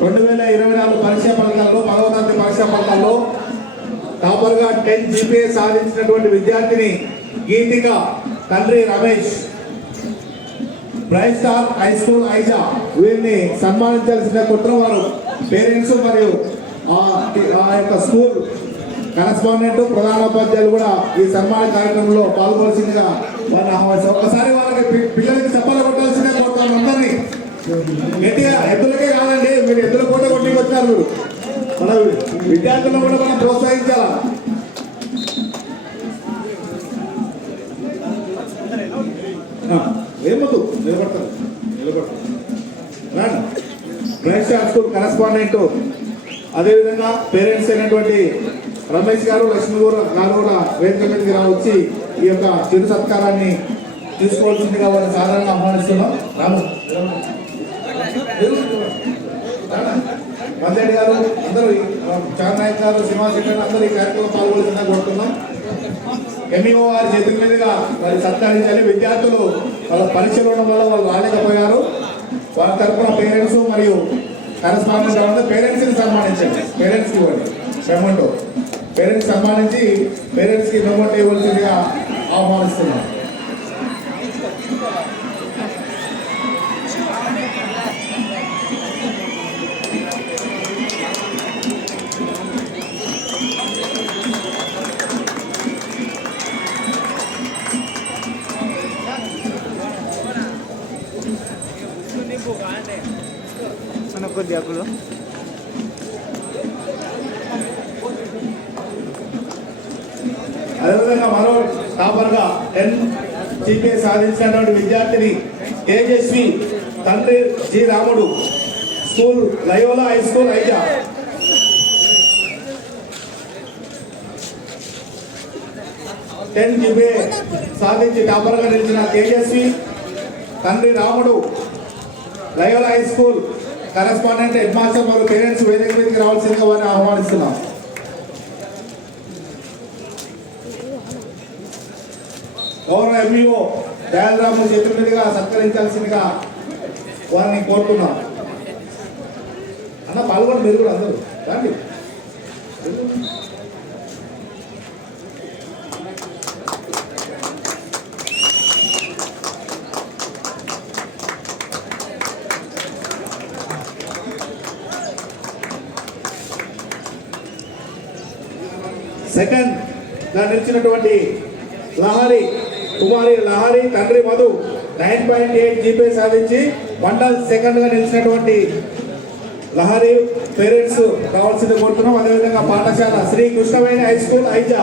రెండు వేల ఇరవై నాలుగు పరీక్ష ఫలితాల్లో పదవ తరగతి పరీక్ష ఫలితాల్లో టాపర్గా టెన్ జీపీఏ సాధించినటువంటి విద్యార్థిని గీతిక తండ్రి Ramesh bright star high school Aija వీరిని సన్మానించాల్సిన కుట్ర వారు పేరెంట్స్ మరియు ఆ యొక్క స్కూల్ కరస్పాండెంట్ ప్రధానోపాధ్యాయులు కూడా ఈ సన్మాన కార్యక్రమంలో పాల్గొల్సిందిగా వారిని ఆహ్వానిస్తారు ఒకసారి వాళ్ళకి పిల్లలకి చెప్పాలి కొట్టాల్సిందే కోరుతాను అందరినీ. గట్టిగా ఎద్దులకే కాదండి మీరు ఎద్దుల పూట కొట్టి వచ్చారు మీరు. మన విద్యార్థులను కూడా మనం ప్రోత్సహించాలా? ఏమొద్దు నిలబడతారు నిలబడతారు. రండి. స్కూల్ అదేవిధంగా పేరెంట్స్ అయినటువంటి రమేష్ గారు లక్ష్మి గారు గారు కూడా వేదిక మీదకి రావచ్చి ఈ యొక్క చిరు సత్కారాన్ని తీసుకోవాల్సిందిగా వారిని సాధారణంగా ఆహ్వానిస్తున్నాం. రాము మల్లెడ్డి గారు అందరూ చార్ నాయక్ గారు శ్రీనివాస్ అందరూ ఈ కార్యక్రమంలో పాల్గొల్సిందిగా కోరుతున్నాం. ఎంఈఓ వారి చేతుల మీదుగా వారి సత్కరించాలి విద్యార్థులు వాళ్ళ పరీక్షలు ఉండడం వల్ల వాళ్ళు రాలేకపోయారు. వారి తరఫున పేరెంట్స్ మరియు కరస్పాండెంట్ కావాలి. పేరెంట్స్ని సన్మానించండి పేరెంట్స్కి ఇవ్వండి. మెమోటో. పేరెంట్స్ సన్మానించి పేరెంట్స్కి మెమోటో ఇవ్వాల్సిందిగా ఆహ్వానిస్తున్నాం. అదేవిధంగా మరో టాపర్గా టెన్ జీపీఏ సాధించినటువంటి విద్యార్థిని తేజస్వి తండ్రి G Ramudu school Loyola high school Aija. Ten GPA సాధించి టాపర్గా నిలిచిన తేజస్వి తండ్రి Ramudu Loyola high school correspondent head master మరియు పేరెంట్స్ వేదిక మీదకి రావాల్సిందిగా వారిని ఆహ్వానిస్తున్నాం. గౌరవ ఎంఈఓ దయాలరాము చేతుల మీదుగా సత్కరించాల్సిందిగా వారిని కోరుతున్నాం. అన్న పాల్గొండి మీరు కూడా అందరూ. రండి. సెకండ్ దాన్ని ఇచ్చినటువంటి లహరి కుమారి లహరి తండ్రి Madhu nine point eight GP సాధించి మండల్ సెకండ్గా నిలిచినటువంటి లహరి పేరెంట్స్ కావాల్సింది కోరుతున్నాం. అదేవిధంగా పాఠశాల శ్రీ కృష్ణవేణి హై స్కూల్ ఐజా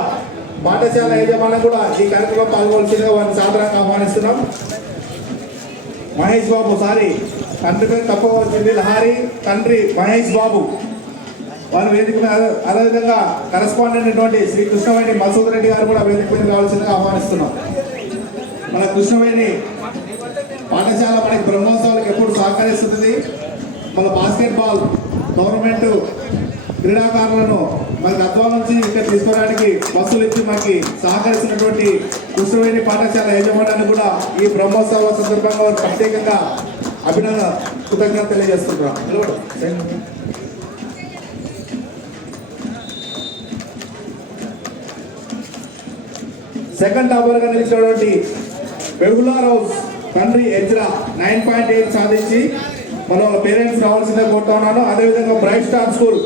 పాఠశాల యజమానం కూడా ఈ కార్యక్రమంలో పాల్గొవలసిందిగా వారిని సాధారణంగా ఆహ్వానిస్తున్నాం. మహేష్ బాబు సారీ తండ్రి పేరు తక్కువ వచ్చింది లహరి తండ్రి మహేష్ బాబు. వారు వేదిక మీద అదేవిధంగా కరస్పాండెంట్ శ్రీ కృష్ణవేణి మసూద్ రెడ్డి గారు కూడా వేదిక మీద రావాల్సిందిగా ఆహ్వానిస్తున్నాం. మన కృష్ణవేణి పాఠశాల మనకి బ్రహ్మోత్సవాలకు ఎప్పుడు సహకరిస్తుంది. మన బాస్కెట్ బాల్ గవర్నమెంట్ క్రీడాకారులను మనకి తత్వం నుంచి ఇక్కడ తీసుకోవడానికి బస్సులు ఇచ్చి మనకి సహకరిస్తున్నటువంటి కృష్ణవేణి పాఠశాల యజమానాన్ని కూడా ఈ బ్రహ్మోత్సవ సందర్భంగా ప్రత్యేకంగా అభినందన కృతజ్ఞత తెలియజేస్తున్నాం. సెకండ్ టాపర్గా నిలిచినటువంటి బెహులా తండ్రి ఎజ్రా నైన్ పాయింట్ ఎయిట్ సాధించి మన పేరెంట్స్ రావాల్సిందే కోరుతా ఉన్నాను. అదేవిధంగా bright star school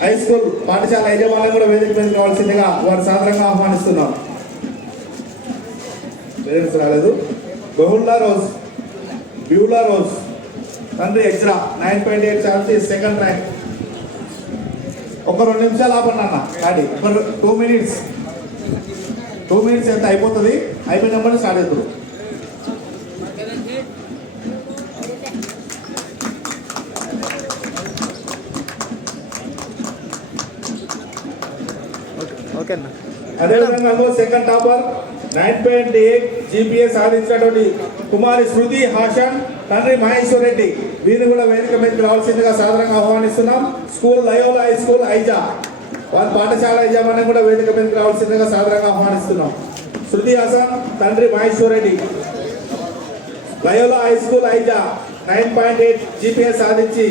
high school పాఠశాల యజమానులు కూడా వేదిక మీద కావాల్సిందిగా వారు సాధారణంగా ఆహ్వానిస్తున్నాం. పేరెంట్స్ రాలేదు. బహుల్లా రోజ్ బ్యూలా రోజ్ తండ్రి ఎజ్రా నైన్ పాయింట్ ఎయిట్ సాధించి సెకండ్ ర్యాంక్. ఒక రెండు నిమిషాలు ఆపండి అన్న. గాడి ఒక టూ మినిట్స్. టూ మినిట్స్ ఎంత అయిపోతుంది? అయిపోయినప్పుడు స్టార్ట్ అవుతుంది అదేవిధంగా second topper nine point eight GPA సాధించినటువంటి కుమారి శృతి హాషన్ తండ్రి మహేశ్వర్ రెడ్డి. వీరిని కూడా వేదిక మీదకి రావాల్సిందిగా సాధారణంగా ఆహ్వానిస్తున్నాం. School Loyola high school Aiza. వారి పాఠశాల యజమాని కూడా వేదిక మీదకి రావాల్సిందిగా సాధారణంగా ఆహ్వానిస్తున్నాం. శృతి హాసన్ తండ్రి Maheshwar Reddy. Loyola high school Aiza nine point eight GPS సాధించి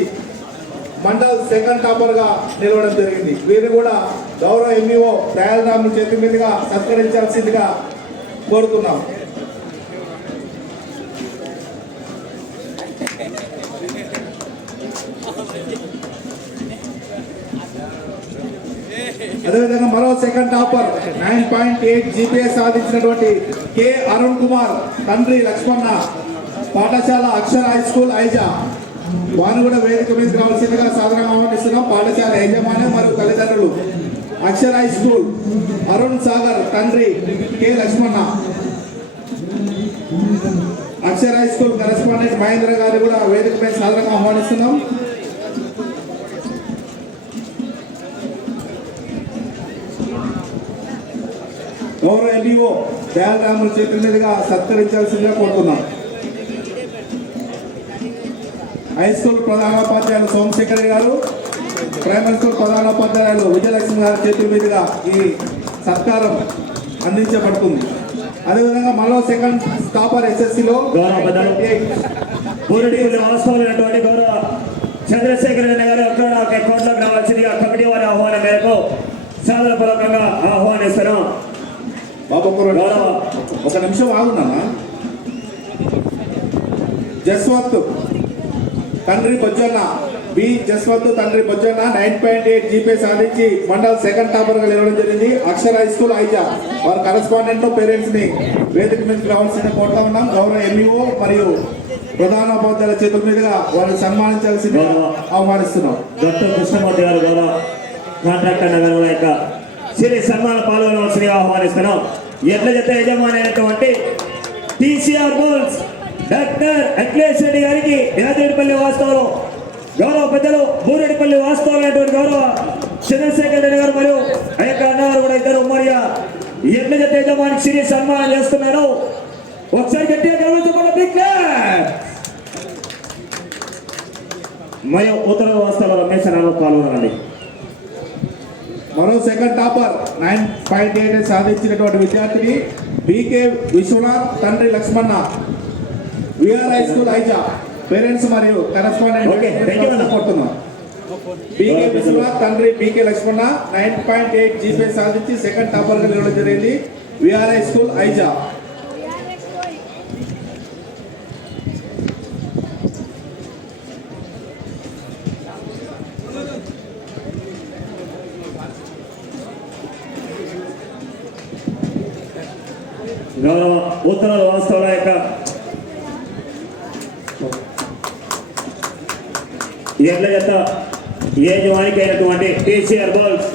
మండల్ సెకండ్ టాపర్గా నిలవడం జరిగింది. వీరిని కూడా గౌరవ ఎంఈఓ దయాలరాము చేతి మీదుగా సత్కరించాల్సిందిగా కోరుతున్నాం. అదేవిధంగా మరో second topper nine point eight GPS సాధించినటువంటి కె అరుణ్ కుమార్ తండ్రి లక్ష్మణ పాఠశాల అక్షర హై స్కూల్ ఐజా. వారు కూడా వేదిక మీద రావాల్సిందిగా సాధన ఆహ్వానిస్తున్నాం. పాఠశాల యజమాని మరియు తల్లిదండ్రులు. అక్షర హై స్కూల్ అరుణ్ సాగర్ తండ్రి K Lakshmana. Akshara high school correspondent Mahendra garu కూడా వేదిక మీద సాధారణంగా ఆహ్వానిస్తున్నాం. గౌరవ ఎంఈఓ దయాలరాముల చేతుల మీదుగా సత్కరించాల్సిందిగా కోరుతున్నాం. హై స్కూల్ ప్రధానోపాధ్యాయులు సోమశేఖర్ గారు ప్రైమరీ స్కూల్ ప్రధానోపాధ్యాయులు విజయలక్ష్మి గారి చేతుల మీదుగా ఈ సత్కారం అందించబడుతుంది. అదేవిధంగా మరో సెకండ్ స్టాపర్ ఎస్ఎస్సిలో గౌరవ గౌరవ చంద్రశేఖర్ రెడ్డి గారు అక్కడ కోట్లకు రావాల్సిందిగా కమిటీ వారి ఆహ్వానం మేరకు సాదరపూర్వకంగా ఆహ్వానిస్తున్నాం. బాబు ఒక నిమిషం ఆగున్నా జస్వంత్. తండ్రి బొజ్జన్న. బి. జస్వంత్ తండ్రి Bojjanna nine point eight GP సాధించి మండల్ సెకండ్ టాపర్గా నిలవడం జరిగింది. Akshara high school Aiza. వారి కరెస్పాండెంట్ పేరెంట్స్ని వేదిక మీదకి రావాల్సిన కోరుతా ఉన్నాం. గౌరవ ఎంఈఓ మరియు ప్రధానోపాధ్యాయుల చేతుల మీదుగా వారిని సన్మానించాల్సిందిగా ఆహ్వానిస్తున్నాం. డాక్టర్ కృష్ణమూర్తి గారు గౌరవ కాంట్రాక్టర్ నగర్ యొక్క సిరి సన్మాన పాల్గొనవలసిందిగా ఆహ్వానిస్తున్నాం. ఎడ్ల జత యజమాని అయినటువంటి టీసీఆర్ బోల్స్ డాక్టర్ అఖిలేష్ రెడ్డి గారికి యాదగిరిపల్లి వాస్తవంలో గౌరవ పెద్దలు బూరెడ్డిపల్లి వాస్తవం గౌరవ చంద్రశేఖర్ రెడ్డి గారు మరియు ఆ యొక్క అన్నగారు కూడా ఇద్దరు ఉమ్మడిగా ఎడ్ల జత యజమానికి సిరి సన్మానం చేస్తున్నారు ఒకసారి గట్టిగా గమనించబడ్డ మరియు ఉత్తర వాస్తవాల మేసనాలు పాల్గొనండి మరో second topper nine point eight సాధించినటువంటి విద్యార్థిని బీకే విశ్వనాథ్ తండ్రి Lakshmana. VR high school Aiza. Parents మరియు. కొడుతున్నాం. బీకే విశ్వనాథ్ తండ్రి BK Lakshmana nine point eight GP సాధించి సెకండ్ టాపర్గా నిలవడం జరిగింది. VR high school Aiza. గౌరవ ఉత్తరాలు వాస్తవుల యొక్క ఎడ్ల జత యజమానికి అయినటువంటి టీసీఆర్ బాల్స్.